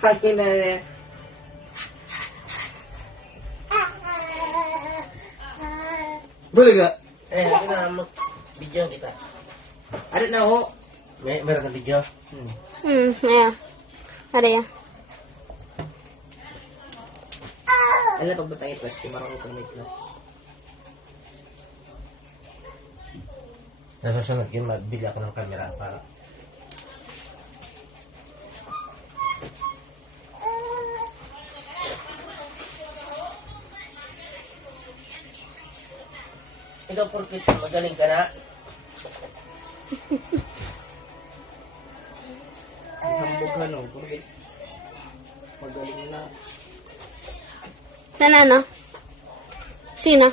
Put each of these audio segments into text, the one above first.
Hangin na rin. Boleh gak? Kita video kita. Ada na ho. Meron na video. Ayan. Ada ya. Alam pagbutang ito, marami itong may ito. Nasusunod yun, magbili ako ng camera para ikaw porkit magaling ka na. Hambog ka no, porkit magaling na. Ano? Sino?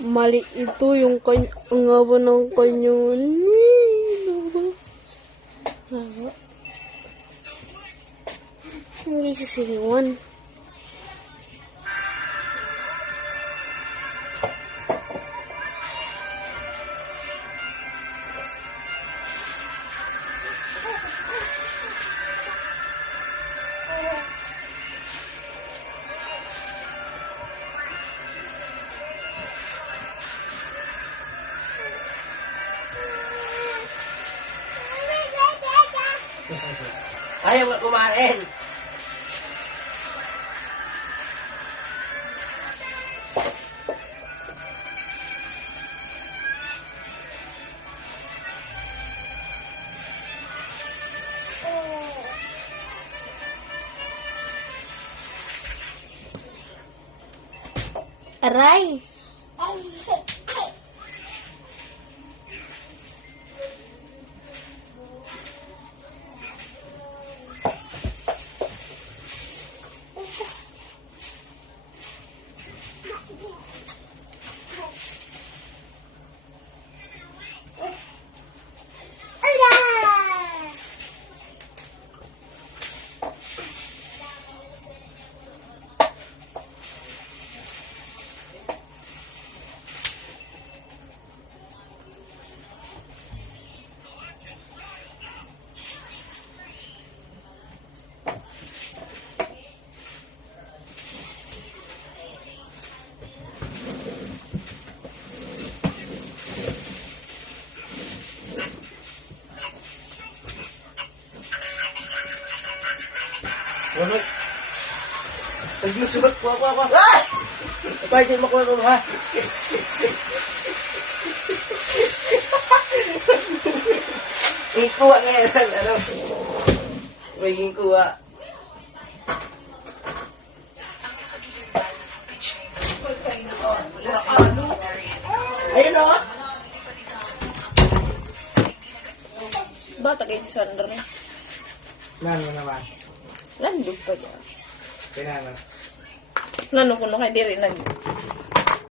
Mali itu yung ang haba ng kanyang hindi sisiwan. Ayaw nga kumain. Aray! Wala. Naglusubat ko ako. Ah! Bakit din makuha ko ha? May kuha ngayon. Ano? May kuha. Ayun o. Bata kayo si Sandra na. Lalo naman. Landog pa dyan. Kailangan. Nano ko no kay diri nag